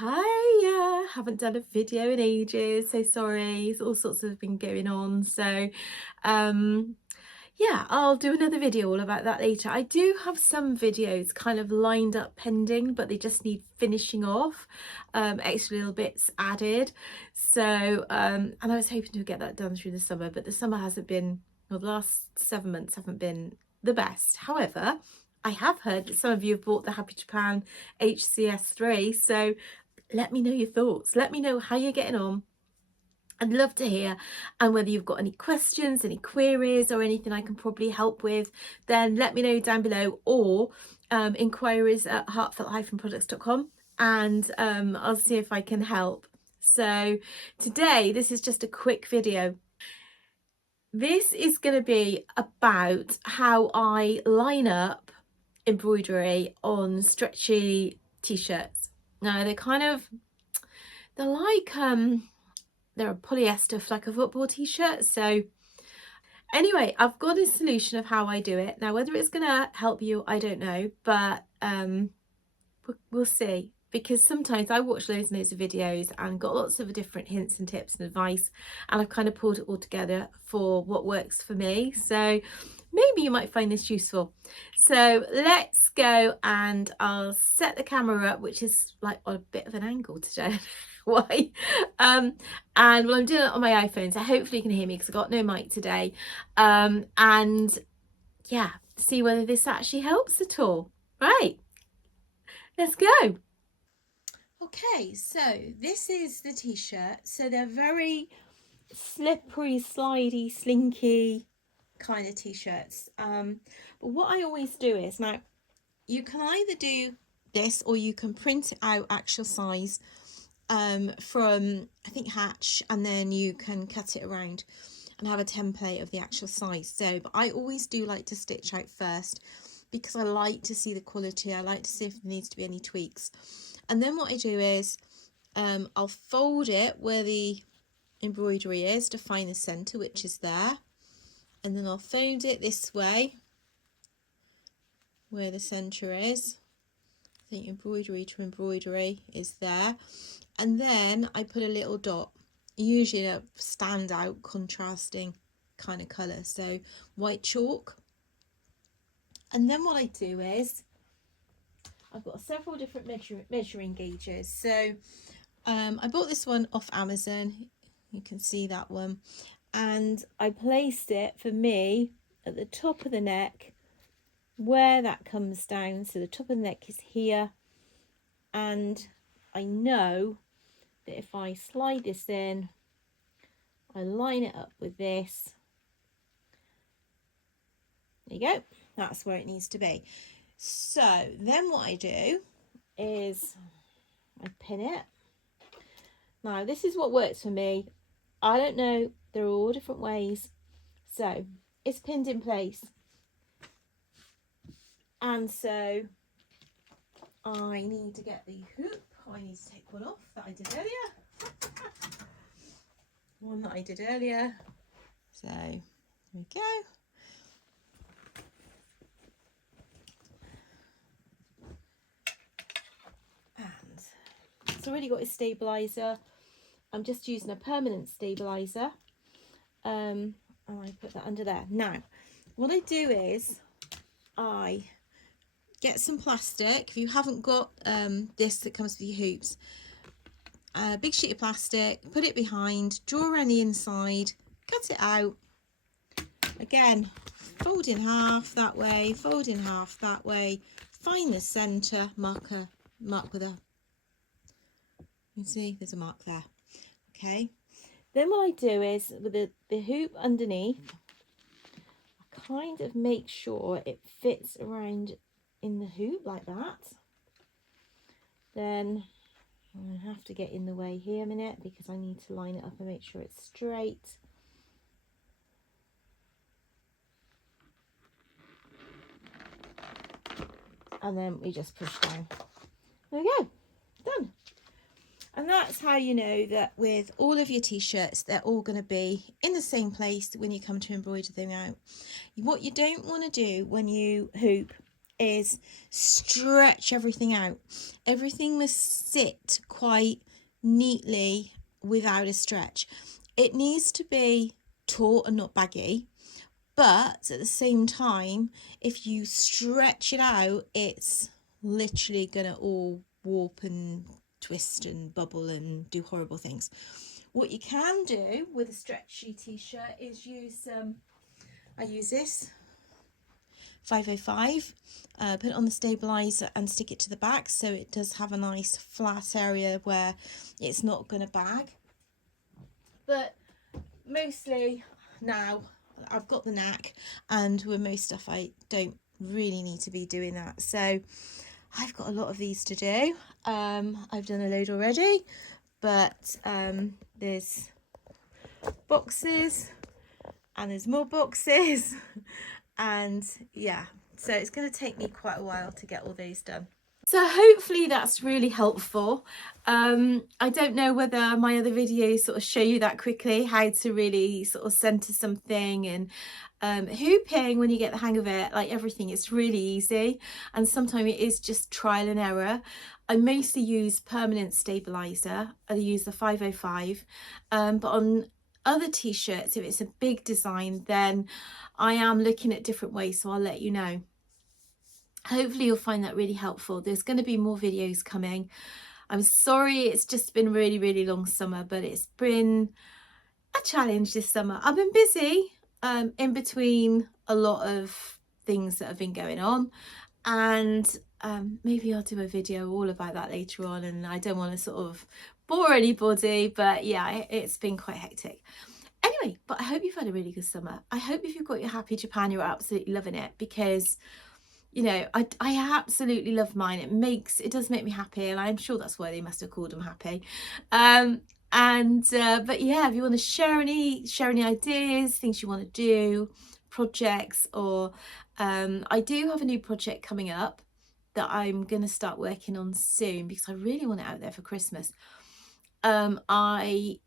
Hi, haven't done a video in ages, so sorry. All sorts have been going on. So, um, yeah, I'll do another video all about that later. I do have some videos kind of lined up pending, but they just need finishing off, extra little bits added. So, and I was hoping to get that done through the summer, but the summer hasn't been, well, the last 7 months haven't been the best. However, I have heard that some of you have bought the Happy Japan HCS3, so let me know your thoughts. Let me know how you're getting on. I'd love to hear, and whether you've got any questions, any queries, or anything I can probably help with, then let me know down below, or inquiries at heartfelt-products.com, and I'll see if I can help. So today, this is just a quick video. This is going to be about how I line up embroidery on stretchy t-shirts. Now they're like they're a polyester like a football t-shirt. So anyway, I've got a solution of how I do it. Now whether it's gonna help you, I don't know, but we'll see, because sometimes I watch loads and loads of videos and got lots of different hints and tips and advice, and I've kind of pulled it all together for what works for me. So maybe you might find this useful. So let's go, and I'll set the camera up, which is like on a bit of an angle today. Why? And well, I'm doing it on my iPhone, so hopefully you can hear me because I got no mic today. And yeah, see whether this actually helps at all. Right, let's go. Okay, so this is the t-shirt. So they're very slippery, slidey, slinky kind of t-shirts. But what I always do is, now you can either do this or you can print it out actual size from, I think, Hatch, and then you can cut it around and have a template of the actual size. So, but I always do like to stitch out first because I like to see the quality. I like to see if there needs to be any tweaks. And then what I do is I'll fold it where the embroidery is to find the center, which is there, and then I'll fold it this way where the center is. I think embroidery to embroidery is there, and then I put a little dot, usually a standout contrasting kind of color, so white chalk. And then what I do is I've got several different measuring gauges. So I bought this one off Amazon, you can see that one, and I placed it for me at the top of the neck where that comes down. So the top of the neck is here, and I know that if I slide this in, I line it up with this, there you go, that's where it needs to be. So then what I do is I pin it. Now this is what works for me. I don't know, there are all different ways. So it's pinned in place, and so I need to get the hoop. I need to take one off that I did earlier. One that I did earlier. So here we go. And it's already got a stabilizer. I'm just using a permanent stabilizer. And I put that under there. Now, what I do is I get some plastic. If you haven't got this that comes with your hoops, a big sheet of plastic, put it behind, draw around the inside, cut it out. Again, fold in half that way, fold in half that way, find the centre, mark with a, you see there's a mark there. Okay, then what I do is with the hoop underneath, I kind of make sure it fits around in the hoop like that. Then I have to get in the way here a minute because I need to line it up and make sure it's straight. And then we just push down. There we go, done. And that's how you know that with all of your t-shirts, they're all going to be in the same place when you come to embroider them out. What you don't want to do when you hoop is stretch everything out. Everything must sit quite neatly without a stretch. It needs to be taut and not baggy, but at the same time, if you stretch it out, it's literally gonna all warp and twist and bubble and do horrible things. What you can do with a stretchy t-shirt is use I use this 505, put it on the stabilizer and stick it to the back, so it does have a nice flat area where it's not going to bag. But mostly now I've got the knack, and with most stuff I don't really need to be doing that, so I've got a lot of these to do. I've done a load already, but there's boxes and there's more boxes and yeah, so it's going to take me quite a while to get all those done. So hopefully that's really helpful. I don't know whether my other videos sort of show you that quickly, how to really sort of center something, and hooping, when you get the hang of it, like everything, it's really easy, and sometimes it is just trial and error. I mostly use permanent stabilizer. I use the 505, but on other t-shirts, if it's a big design, then I am looking at different ways, so I'll let you know. Hopefully you'll find that really helpful. There's going to be more videos coming. I'm sorry it's just been really long summer, but it's been a challenge this summer. I've been busy in between a lot of things that have been going on, and maybe I'll do a video all about that later on, and I don't want to sort of bore anybody, but yeah, it's been quite hectic. Anyway, but I hope you've had a really good summer. I hope if you've got your Happy Japan, you're absolutely loving it, because you know, I absolutely love mine. It does make me happy, and I'm sure that's why they must have called them Happy. But yeah, if you want to share any ideas, things you want to do, projects, or I do have a new project coming up that I'm going to start working on soon, because I really want it out there for Christmas. I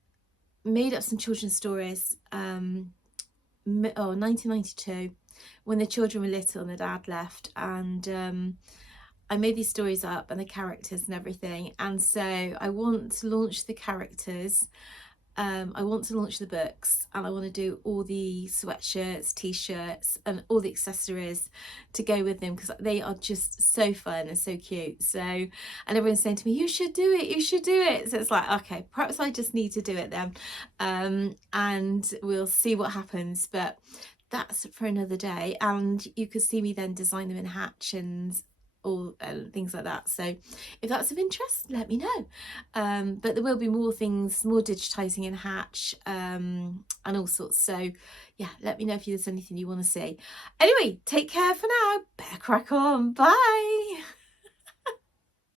made up some children's stories 1992, when the children were little and the dad left, and I made these stories up and the characters and everything, and so I want to launch the characters, I want to launch the books, and I want to do all the sweatshirts, t-shirts, and all the accessories to go with them, because they are just so fun and so cute. So, and everyone's saying to me, you should do it, you should do it. So it's like, okay, perhaps I just need to do it then, and we'll see what happens, but that's for another day. And you could see me then design them in Hatch and all things like that. So if that's of interest, let me know. But there will be more things, more digitizing in Hatch, and all sorts. So yeah, let me know if there's anything you want to see. Anyway, take care for now. Better crack on. Bye.